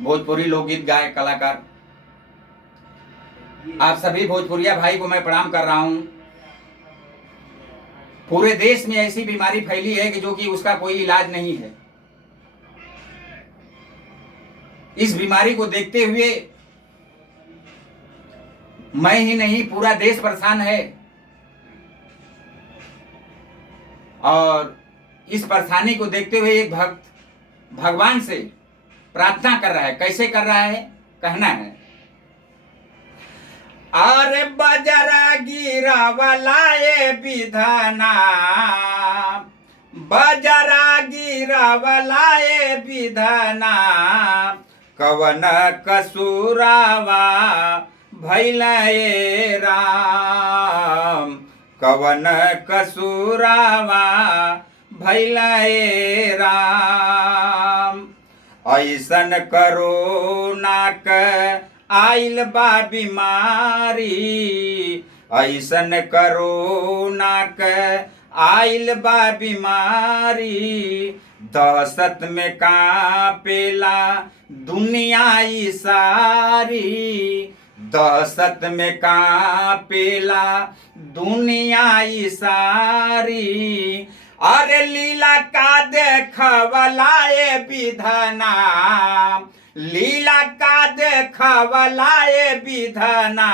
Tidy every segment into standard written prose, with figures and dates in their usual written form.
भोजपुरी लोकगीत गायक कलाकार, आप सभी भोजपुरिया भाई को मैं प्रणाम कर रहा हूं। पूरे देश में ऐसी बीमारी फैली है कि जो कि उसका कोई इलाज नहीं है। इस बीमारी को देखते हुए मैं ही नहीं पूरा देश परेशान है और इस परेशानी को देखते हुए एक भक्त भगवान से प्रार्थना कर रहा है। कैसे कर रहा है? कहना है, अरे बजरा गिरावलाए विधाना, बजरा गिरावलाए विधाना, कवन कसूरावा भैलए राम, कवन कसूरावा भैलए राम। ऐसन करोना क आइल बा बीमारी, ऐसन करोना क आइल बा बीमारी, दहशत में कांपेला दुनिया ई सारी, दहशत में कांपेला दुनिया ई सारी। अरे लीला का देखवलाए विधाना, लीला का देखवलाए विधाना,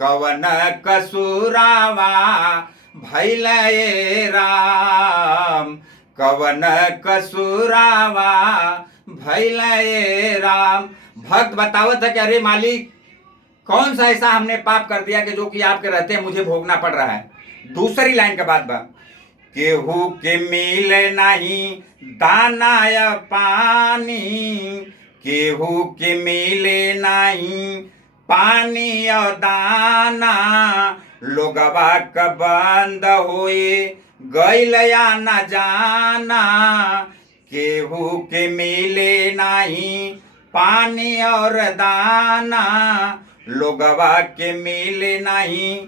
कवन कसूरावा भैलए राम, कवन कसूरावा भैलए राम। भक्त बतावत है कि अरे मालिक, कौन सा ऐसा हमने पाप कर दिया कि जो कि आपके रहते मुझे भोगना पड़ रहा है। दूसरी लाइन का बात बा, केहू के मिले नहीं दाना या पानी, केहू के मिले नहीं पानी और दाना, लोगवा क बंद होए गइल या न जाना, केहू के मिले नहीं पानी और दाना, लोगवा के मिले नहीं,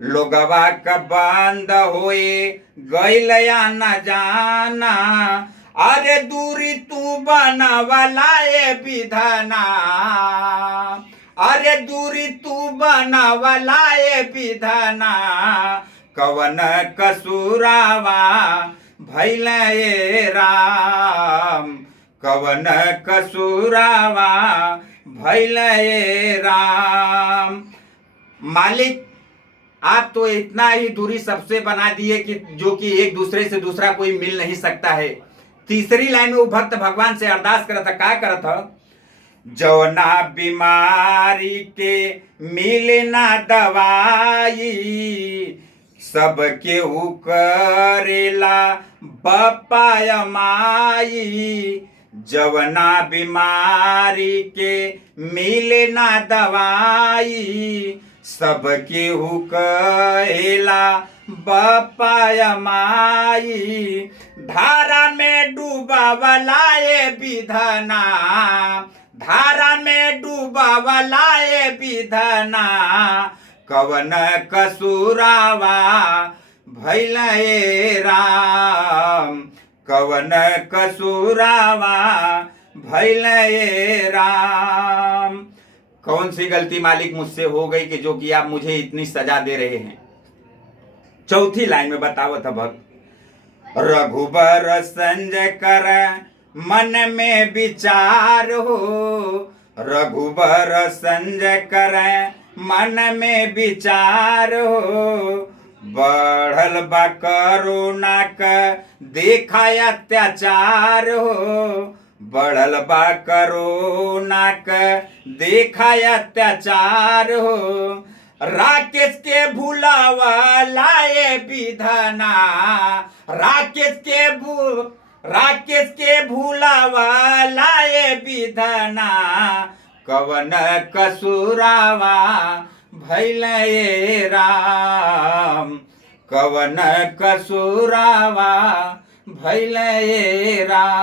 लोगवा का बंद होए गइल या न जाना। अरे दूरी तू बनवलाए विधाना, अरे दूरी तू बनवलाए विधाना, कवन कसूरावा भैलए राम, कवन कसूरावा भैलए राम। मालिक, आप तो इतना ही दूरी सबसे बना दिए कि जो कि एक दूसरे से दूसरा कोई मिल नहीं सकता है। तीसरी लाइन में वो भक्त भगवान से अरदास करत था, क्या करत था, जौना बीमारी के मिले ना दवाई, सब केहू करेला बप्पा माई, जवना बीमारी के मिले ना दवाई, सब केहू कहेला बप्पा माई, धारा में डूबावलाए विधाना, धारा में डूबावलाए विधाना, कवन कसूरावा भैलए राम, कवन कसूरावा भैलए राम। कौन सी गलती मालिक मुझसे हो गई कि जो कि आप मुझे इतनी सजा दे रहे हैं। चौथी लाइन में बतावत है भक्त, रघुबर संजय कर मन में विचार हो, रघुबर संजय कर मन में विचार हो, बढ़ल बा करुणा का देखा अत्याचार हो, बढ़ल बा करुणा का देखा अत्याचार हो, राकेश के भुलावलाए विधाना, राकेश के भुलावलाए विधाना, कवन कसूरावा भैलए राम, कवन कसूरावा भैलए राम।